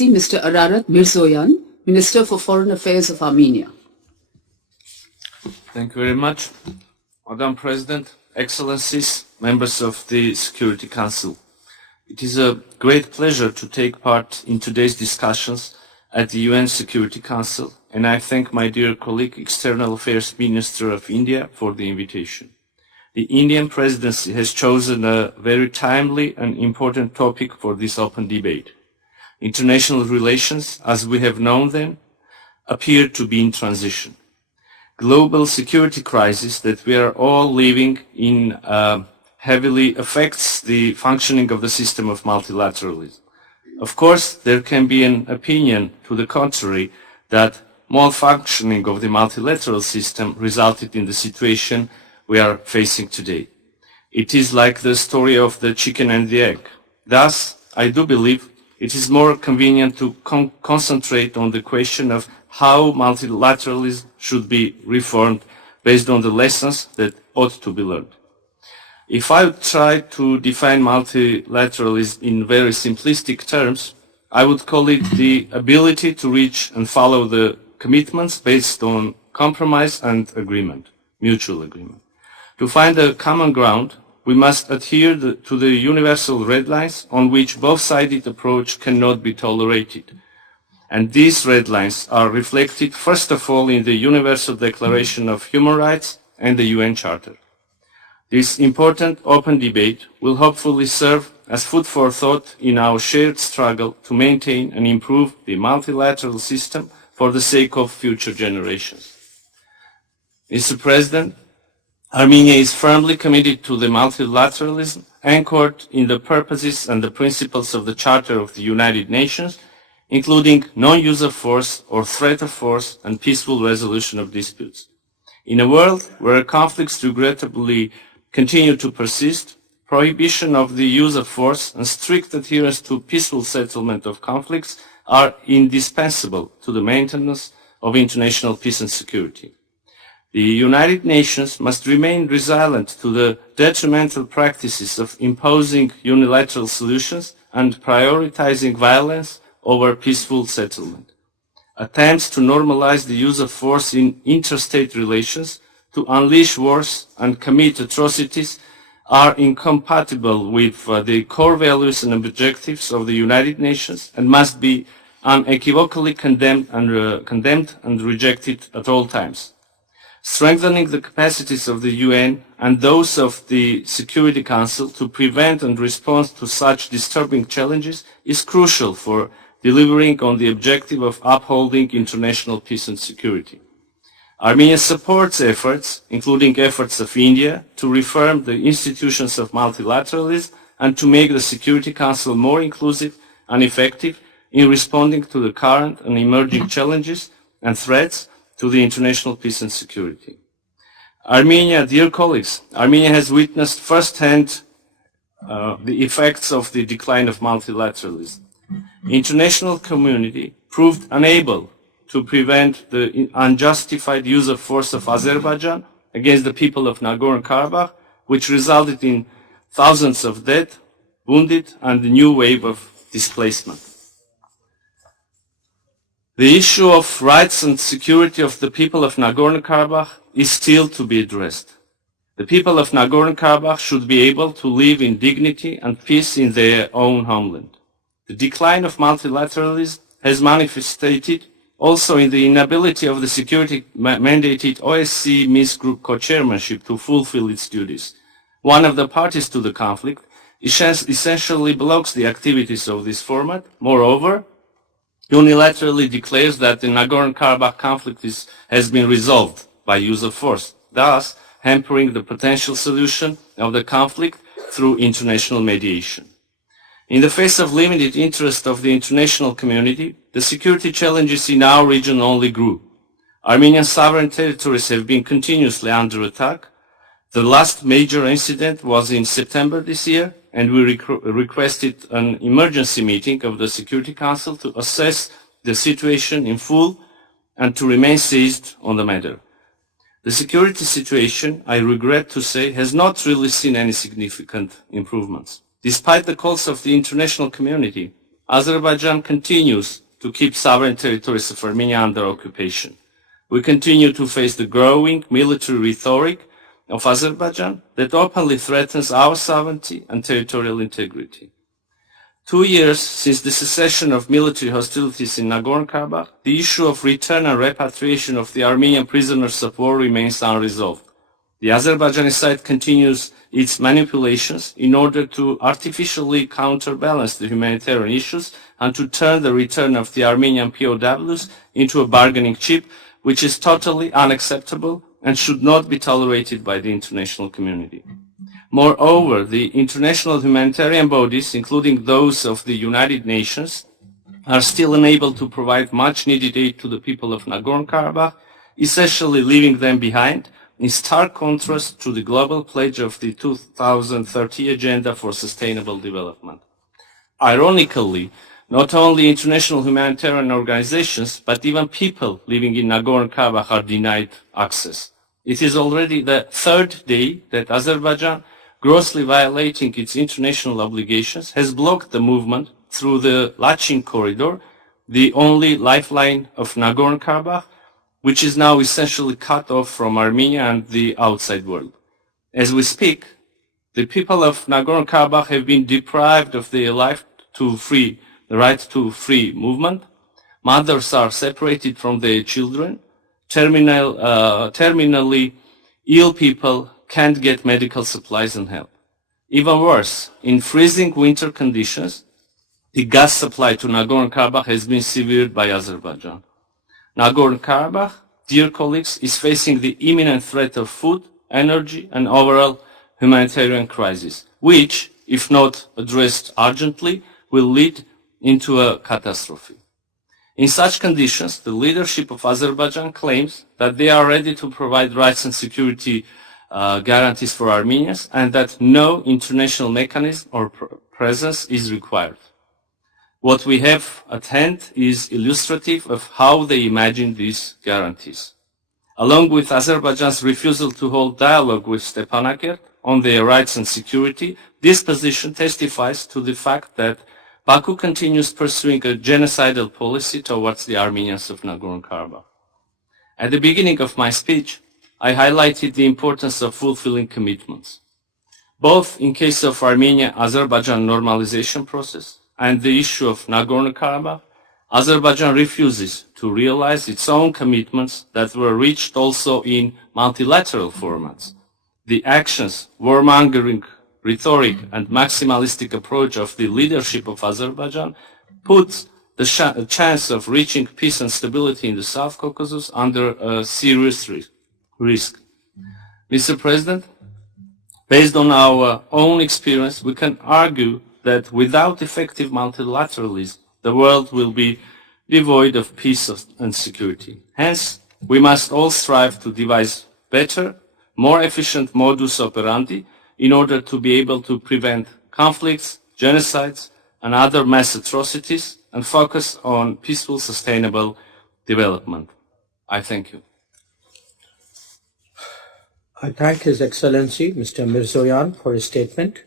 Excellency Mr. Ararat Mirzoyan, Minister for Foreign Affairs of Armenia. Thank you very much. Madam President, Excellencies, members of the Security Council. It is a great pleasure to take part in today's discussions at the UN Security Council, and I thank my dear colleague, External Affairs Minister of India, for the invitation. The Indian presidency has chosen a very timely and important topic for this open debate. International relations, as we have known them, appear to be in transition. Global security crisis that we are all living in heavily affects the functioning of the system of multilateralism. Of course, there can be an opinion to the contrary that malfunctioning of the multilateral system resulted in the situation we are facing today. It is like the story of the chicken and the egg. Thus, I do believe it is more convenient to concentrate on the question of how multilateralism should be reformed based on the lessons that ought to be learned. If I would try to define multilateralism in very simplistic terms, I would call it the ability to reach and follow the commitments based on compromise and agreement, mutual agreement. To find a common ground, we must adhere to the universal red lines on which both-sided approach cannot be tolerated. And these red lines are reflected first of all in the Universal Declaration of Human Rights and the UN Charter. This important open debate will hopefully serve as food for thought in our shared struggle to maintain and improve the multilateral system for the sake of future generations. Mr. President, Armenia is firmly committed to the multilateralism anchored in the purposes and the principles of the Charter of the United Nations, including non-use of force or threat of force and peaceful resolution of disputes. In a world where conflicts regrettably continue to persist, prohibition of the use of force and strict adherence to peaceful settlement of conflicts are indispensable to the maintenance of international peace and security. The United Nations must remain resilient to the detrimental practices of imposing unilateral solutions and prioritizing violence over peaceful settlement. Attempts to normalize the use of force in interstate relations, to unleash wars and commit atrocities are incompatible with the core values and objectives of the United Nations and must be unequivocally condemned and rejected at all times. Strengthening the capacities of the UN and those of the Security Council to prevent and respond to such disturbing challenges is crucial for delivering on the objective of upholding international peace and security. Armenia supports efforts, including efforts of India, to reform the institutions of multilateralism and to make the Security Council more inclusive and effective in responding to the current and emerging challenges and threats to the international peace and security. Armenia, dear colleagues, Armenia has witnessed firsthand the effects of the decline of multilateralism. The international community proved unable to prevent the unjustified use of force of Azerbaijan against the people of Nagorno-Karabakh, which resulted in thousands of dead, wounded, and a new wave of displacement. The issue of rights and security of the people of Nagorno-Karabakh is still to be addressed. The people of Nagorno-Karabakh should be able to live in dignity and peace in their own homeland. The decline of multilateralism has manifested also in the inability of the security-mandated OSCE Minsk Group co-chairmanship to fulfill its duties. One of the parties to the conflict essentially blocks the activities of this format. Moreover, unilaterally declares that the Nagorno-Karabakh conflict has been resolved by use of force, thus hampering the potential solution of the conflict through international mediation. In the face of limited interest of the international community, the security challenges in our region only grew. Armenian sovereign territories have been continuously under attack. The last major incident was in September this year, and we requested an emergency meeting of the Security Council to assess the situation in full and to remain seized on the matter. The security situation, I regret to say, has not really seen any significant improvements. Despite the calls of the international community, Azerbaijan continues to keep sovereign territories of Armenia under occupation. We continue to face the growing military rhetoric of Azerbaijan that openly threatens our sovereignty and territorial integrity. 2 years since the cessation of military hostilities in Nagorno-Karabakh, the issue of return and repatriation of the Armenian prisoners of war remains unresolved. The Azerbaijani side continues its manipulations in order to artificially counterbalance the humanitarian issues and to turn the return of the Armenian POWs into a bargaining chip, which is totally unacceptable and should not be tolerated by the international community. Moreover, the international humanitarian bodies, including those of the United Nations, are still unable to provide much-needed aid to the people of Nagorno-Karabakh, essentially leaving them behind, in stark contrast to the global pledge of the 2030 Agenda for Sustainable Development. Ironically, not only international humanitarian organizations, but even people living in Nagorno-Karabakh are denied access. It is already the third day that Azerbaijan, grossly violating its international obligations, has blocked the movement through the Lachin corridor, the only lifeline of Nagorno-Karabakh, which is now essentially cut off from Armenia and the outside world. As we speak, the people of Nagorno-Karabakh have been deprived of their right to free movement. Mothers are separated from their children. Terminally ill people can't get medical supplies and help. Even worse, in freezing winter conditions, the gas supply to Nagorno-Karabakh has been severed by Azerbaijan. Nagorno-Karabakh, dear colleagues, is facing the imminent threat of food, energy, and overall humanitarian crisis, which, if not addressed urgently, will lead into a catastrophe. In such conditions, the leadership of Azerbaijan claims that they are ready to provide rights and security guarantees for Armenians and that no international mechanism or presence is required. What we have at hand is illustrative of how they imagine these guarantees. Along with Azerbaijan's refusal to hold dialogue with Stepanakert on their rights and security, this position testifies to the fact that Baku continues pursuing a genocidal policy towards the Armenians of Nagorno-Karabakh. At the beginning of my speech, I highlighted the importance of fulfilling commitments, both in case of Armenia-Azerbaijan normalization process and the issue of Nagorno-Karabakh. Azerbaijan refuses to realize its own commitments that were reached also in multilateral formats. The actions, warmongering rhetoric, and maximalistic approach of the leadership of Azerbaijan puts the chance of reaching peace and stability in the South Caucasus under a serious risk. Mr. President, based on our own experience, we can argue that without effective multilateralism, the world will be devoid of peace and security. Hence, we must all strive to devise better, more efficient modus operandi in order to be able to prevent conflicts, genocides, and other mass atrocities, and focus on peaceful, sustainable development. I thank you. I thank His Excellency, Mr. Mirzoyan, for his statement.